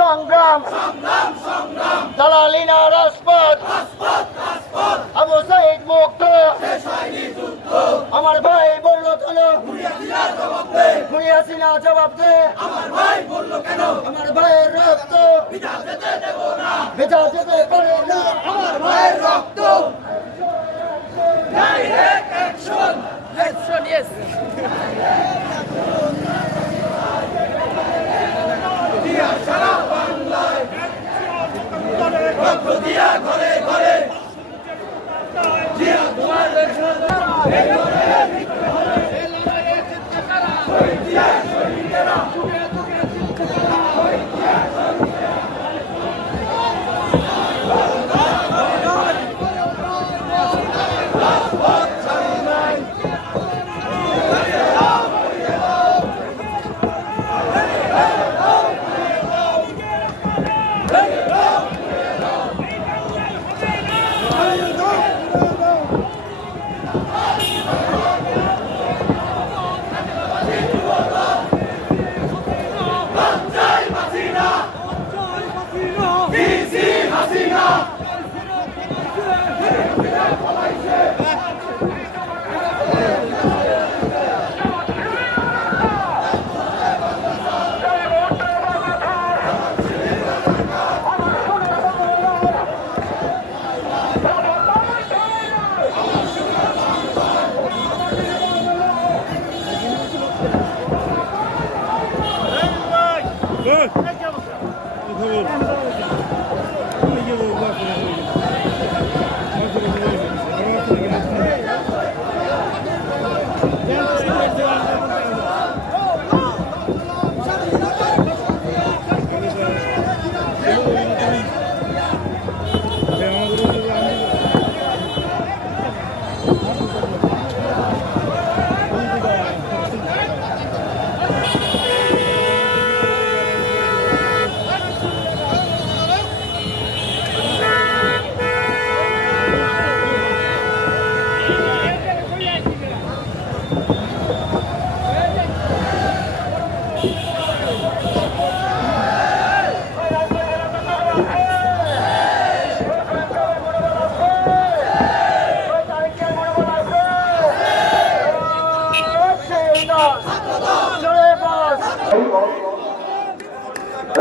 সংগ্রাম দালালিনা রাজপথ আবু সাইদ মুক্ত আমার ভাই বললো কেন মুড়িয়াছিনা জবাব দে আমার ভাইয়ের রক্ত ভেজা যেতে পারে না আমার ভাইয়ের রক্ত ডাইরেক্ট অ্যাকশন ইয়েস সারা বাংলায় রক্ত দিয়া ঘরে ঘরে জিয়া তোমার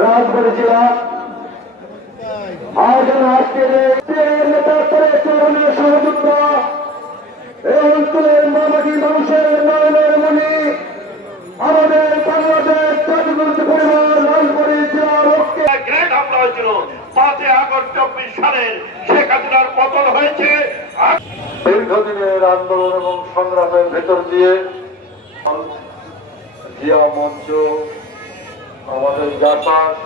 রাজবাড়ী জেলা আয়োজন আজকের সহযোগিত এই অঞ্চলের মামাটি মানুষের নয়নের মণি আমাদের বাংলাদেশ জাতীয়তাবাদী পরিবার রাজবাড়ী জেলার গ্রেট হামলা হয়েছিল 5 আগস্ট 24 সালের শেখ হাসিনার পতন হয়েছে। দীর্ঘদিনের আন্দোলন এবং সংগ্রামের ভেতর দিয়ে জিয়া মঞ্চ আমাদের জাপাস